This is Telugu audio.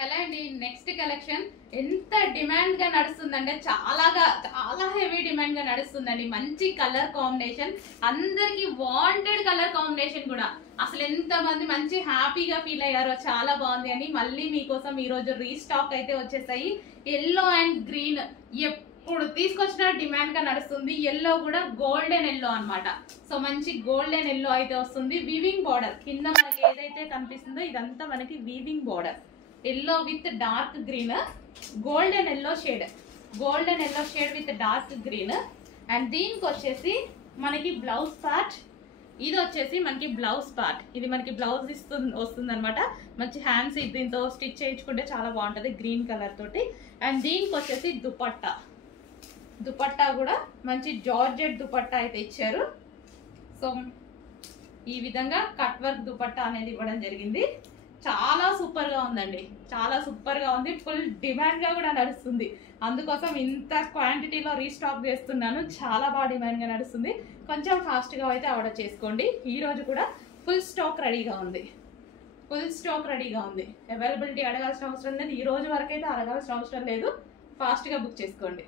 హలో అండి, నెక్స్ట్ కలెక్షన్ ఎంత డిమాండ్ గా నడుస్తుందంటే చాలా హెవీ డిమాండ్ గా నడుస్తుందండి. మంచి కలర్ కాంబినేషన్, అందరికి వాంటెడ్ కలర్ కాంబినేషన్ కూడా. అసలు ఎంత మంది మంచి హ్యాపీగా ఫీల్ అయ్యారో, చాలా బాగుంది అని మళ్ళీ మీకోసం ఈ రోజు రీస్టాక్ అయితే వచ్చేసాయి. ఎల్లో అండ్ గ్రీన్ ఎప్పుడు తీసుకొచ్చిన డిమాండ్ గా నడుస్తుంది. ఎల్లో కూడా గోల్డెన్ ఎల్లో అన్నమాట. సో మంచి గోల్డెన్ ఎల్లో అయితే వస్తుంది. వీవింగ్ బార్డర్ కింద మనకి ఏదైతే కనిపిస్తుందో ఇదంతా మనకి weaving border. Yellow with dark green, golden yellow shade with dark green. And దీనికి వచ్చేసి మనకి బ్లౌజ్ పార్ట్, ఇది వచ్చేసి మనకి బ్లౌజ్ పార్ట్. ఇది మనకి బ్లౌజ్ వస్తుంది అనమాట. మంచి హ్యాండ్స్ దీంతో స్టిచ్ చేయించుకుంటే చాలా బాగుంటుంది గ్రీన్ కలర్ తోటి. అండ్ దీనికి వచ్చేసి దుపట్టా కూడా మంచి జార్జెట్ దుపట్టా అయితే ఇచ్చారు. సో ఈ విధంగా కట్ వర్క్ దుపట్టా అనేది ఇవ్వడం జరిగింది. చాలా సూపర్ గా ఉందండి, చాలా సూపర్ గా ఉంది. ఫుల్ డిమాండ్ గా కూడా నడుస్తుంది. అందుకోసం ఇంత క్వాంటిటీలో రీస్టాక్ చేస్తున్నాను. చాలా బాగా డిమాండ్ గా నడుస్తుంది. కొంచెం ఫాస్ట్ గా అయితే ఆర్డర్ చేసుకోండి. ఈ రోజు కూడా ఫుల్ స్టాక్ రెడీగా ఉంది. అవైలబిలిటీ అడగాల్సిన అవసరం లేదు. ఈ రోజు వరకు అయితే అడగాల్సిన అవసరం లేదు. ఫాస్ట్ గా బుక్ చేసుకోండి.